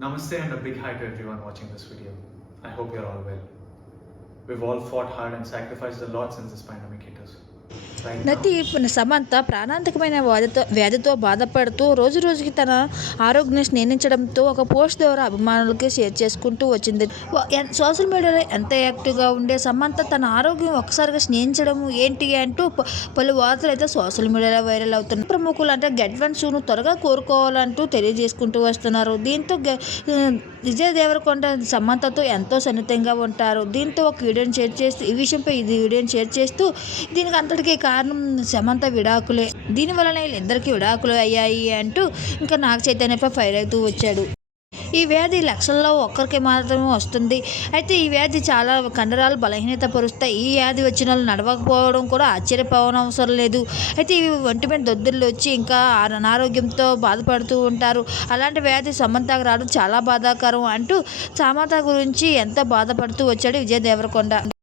Namaste and a big hi to everyone watching this video. I hope you're all well. We've all fought hard and sacrificed a lot since this pandemic hit us. Right నటి సమంత ప్రాణాంతకమైన వ్యాధితో వ్యాధితో బాధపడుతూ రోజు రోజుకి తన ఆరోగ్యాన్ని స్నేహించడంతో ఒక post ద్వారా అభిమానులకి షేర్ చేసుకుంటూ వచ్చింది. సోషల్ మీడియాలో ఎంత యాక్టివ్గా ఉండే సమంత తన ఆరోగ్యం ఒక్కసారిగా స్నేహించడం ఏంటి అంటూ ప- పలు వార్తలు అయితే సోషల్ మీడియాలో వైరల్ అవుతున్నాయి. ప్రముఖులు అంటే గెట్ వన్ షూను త్వరగా కోరుకోవాలంటూ తెలియజేసుకుంటూ వస్తున్నారు. దీంతో గె- విజయ్ దేవరకొండ సమంతతో ఎంతో సన్నిహితంగా ఉంటారు. దీంతో ఒక వీడియోని షేర్ చేస్తూ ఈ విషయంపై ఇది వీడియోని షేర్ చేస్తూ దీనికి అంత అంతటికీ కారణం సమంత విడాకులే. దీనివలన వీళ్ళిద్దరికీ విడాకులు అయ్యాయి అంటూ ఇంకా నాగ చైతన్యపై ఫైర్ అవుతూ వచ్చాడు. ఈ వ్యాధి లక్షల్లో ఒక్కరికి మాత్రమే వస్తుంది. అయితే ఈ వ్యాధి చాలా కండరాలు బలహీనత పరుస్తాయి. ఈ వ్యాధి వచ్చిన వాళ్ళు నడవకపోవడం కూడా ఆశ్చర్యపోవడం అవసరం లేదు. అయితే ఇవి ఒంటి మీద దొద్దులు వచ్చి ఇంకా అనారోగ్యంతో బాధపడుతూ ఉంటారు. అలాంటి వ్యాధి సమంతకు రావడం చాలా బాధాకరం అంటూ సమంత గురించి ఎంతో బాధపడుతూ వచ్చాడు విజయ్ దేవరకొండ.